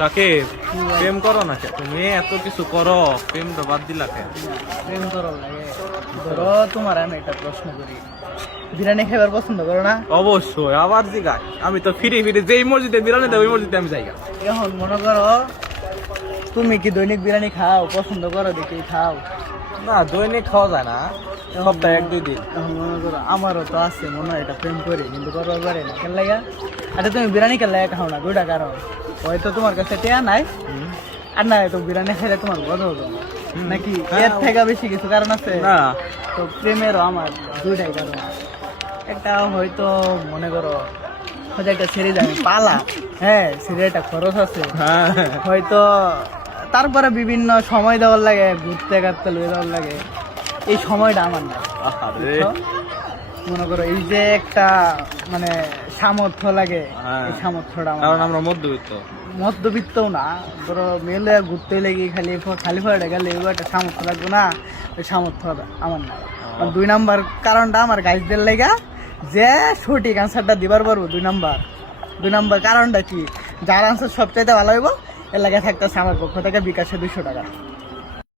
তাকে প্রেম করো না কে? তুমি এত কিছু করো, প্রেমটা বাদ দিলা কে? প্রেম করো লাগে। ধরো তোমার আমি একটা প্রশ্ন করি, বিরিয়ানি খাবার পছন্দ করো না? অবশ্যই, আবার জিগায়। আমি তো ফিরে ফিরে যেই মসজিদে বিরিয়ানি দেয় ওই মসজিদে আমি যাই। এখন মনে করো তুমি কি দৈনিক বিরিয়ানি খাও, পছন্দ করো দেখি খাও? না, দৈনিক খাওয়া যায় না, সপ্তাহে 1-2 দিন। এখন মনে করো আমারও তো আছে মনে হয় এটা প্রেম করি, কিন্তু করবার পারে না। কেন লাগা? আচ্ছা তুমি বিরিয়ানি কেন লাগা খাও না? দুইটা কারণ, হয়তো তোমার কাছে টেয়া নাই, আর না তো বিরিয়ানি খাইলে তোমার বড় হতো না, নাকি এর থেকে বেশি কিছু কারণ আছে? না, তো প্রেমেরও আমার দুইটাই কারণ। একটা হয়তো মনে করো হয়তো একটা ছেড়ে যায় পালা, হ্যাঁ ছেড়ে একটা খরচ আছে হ্যাঁ, হয়তো, তারপরে বিভিন্ন সময় দেওয়ার লাগে, ঘুরতে ঘাটতে লয়ে যাওয়ার লাগে, এই সময়টা আমার না। আরে, বুঝছো? মনে করো এই যে একটা মানে সামর্থ্য লাগে, এই সামর্থ্যটা আমার কারণ নাই। আমরা মধ্যবিত্ত। মধ্যবিত্তও না, ধরো মেলে ঘুরতে লেগে খালি খালি ফেরাটা গেলে এবার একটা সামর্থ্য লাগবে না, ওই সামর্থ্যটা আমার না। আর 2 নাম্বার কারণটা আমার গাইজদের লেগা, যে সঠিক আনসারটা দিবার পারবো। 2 নাম্বার কারণটা কি, যার আনসার সবচাইতে ভালো হইব এর লাগে থাকতেছে আমার পক্ষ থেকে বিকাশে 200 টাকা।